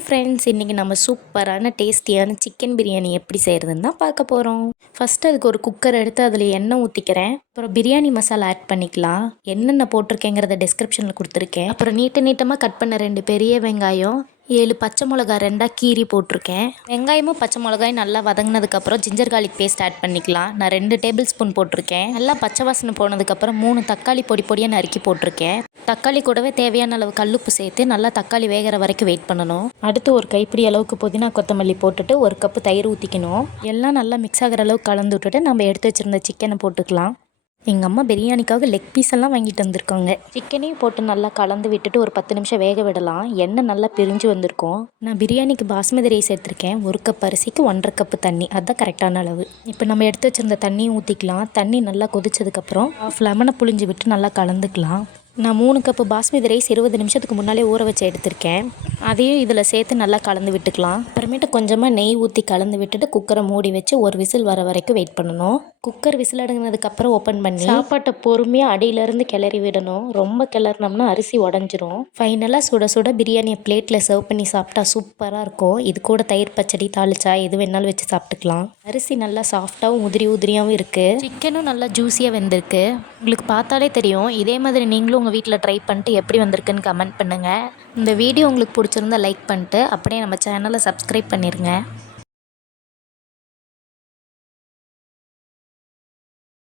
Hi friends, இன்றைக்கி நம்ம சூப்பரான டேஸ்டியான சிக்கன் பிரியாணி எப்படி செய்கிறதுன்னு தான் பார்க்க போகிறோம். ஃபஸ்ட்டு அதுக்கு ஒரு குக்கர் எடுத்து அதில் எண்ணெய் ஊற்றிக்கிறேன். அப்புறம் பிரியாணி மசாலா ஆட் பண்ணிக்கலாம். என்னென்ன போட்டிருக்கேங்கிறத டிஸ்கிரிப்ஷனில் கொடுத்துருக்கேன். அப்புறம் நீட்டமாக கட் பண்ண 2 பெரிய வெங்காயம், 7 பச்சை மிளகா 2ஆக கீரி போட்டிருக்கேன். வெங்காயமும் பச்சை மிளகாயும் நல்லா வதங்கினதுக்கப்புறம் ஜிஞ்சர் கார்லிக் பேஸ்ட் ஆட் பண்ணிக்கலாம். நான் 2 டேபிள் ஸ்பூன் போட்டிருக்கேன். நல்லா பச்சை வாசனை போனதுக்கப்புறம் 3 தக்காளி பொடியாக நறுக்கி போட்டிருக்கேன். தக்காளி கூடவே தேவையான அளவு கல்லுப்பு சேர்த்து நல்லா தக்காளி வேகிற வரைக்கும் வெயிட் பண்ணணும். அடுத்து ஒரு கைப்பிடி அளவுக்கு புதினா கொத்தமல்லி போட்டுட்டு 1 கப்பு தயிர் ஊற்றிக்கணும். எல்லாம் நல்லா மிக்ஸ் ஆகிற அளவுக்கு கலந்து விட்டுட்டு நம்ம எடுத்து வச்சுருந்த சிக்கனை போட்டுக்கலாம். எங்கள் அம்மா பிரியாணிக்காக லெக் பீஸ் எல்லாம் வாங்கிட்டு வந்திருக்காங்க. சிக்கனையும் போட்டு நல்லா கலந்து விட்டுட்டு ஒரு 10 நிமிஷம் வேக விடலாம். எண்ணெய் நல்லா பிரிஞ்சு வந்திருக்கும். நான் பிரியாணிக்கு பாஸ்மதி ரைஸ் எடுத்திருக்கேன். 1 கப் அரிசிக்கு 1.5 கப்பு தண்ணி, அதுதான் கரெக்டான அளவு. இப்போ நம்ம எடுத்து வச்சுருந்த தண்ணியும் ஊற்றிக்கலாம். தண்ணி நல்லா கொதிச்சதுக்கப்புறம் 1/2 லெமனை புழிஞ்சு விட்டு நல்லா கலந்துக்கலாம். நான் 3 கப்பு பாஸ்மதி ரைஸ் 20 நிமிஷத்துக்கு முன்னாலே ஊற வச்சு எடுத்திருக்கேன். அதையும் இதில் சேர்த்து நல்லா கலந்து விட்டுக்கலாம். அப்புறமேட்டு கொஞ்சமாக நெய் ஊற்றி கலந்து விட்டுட்டு குக்கரை மூடி வச்சு ஒரு விசில் வர வரைக்கும் வெயிட் பண்ணணும். குக்கர் விசில் அடங்கினதுக்கப்புறம் ஓப்பன் பண்ணி சாப்பாட்டை பொறுமையாக அடியிலேருந்து கிளறி விடணும். ரொம்ப கிளறினோம்னா அரிசி உடஞ்சிரும். ஃபைனலாக சுட சுட பிரியாணியை பிளேட்டில் சர்வ் பண்ணி சாப்பிட்டா சூப்பராக இருக்கும். இது கூட தயிர் பச்சடி, தாளிச்சா எது வேணாலும் வச்சு சாப்பிட்டுக்கலாம். அரிசி நல்லா சாஃப்டாகவும் உதிரியாகவும் இருக்குது. சிக்கனும் நல்லா ஜூஸியாக வெந்திருக்கு. உங்களுக்கு பார்த்தாலே தெரியும். இதே மாதிரி நீங்களும் உங்கள் வீட்டில் ட்ரை பண்ணிட்டு எப்படி வந்திருக்குன்னு கமெண்ட் பண்ணுங்கள். இந்த வீடியோ உங்களுக்கு பிடிச்சிருந்தா லைக் பண்ணிட்டு அப்படியே நம்ம சேனலை சப்ஸ்கிரைப் பண்ணிடுங்க.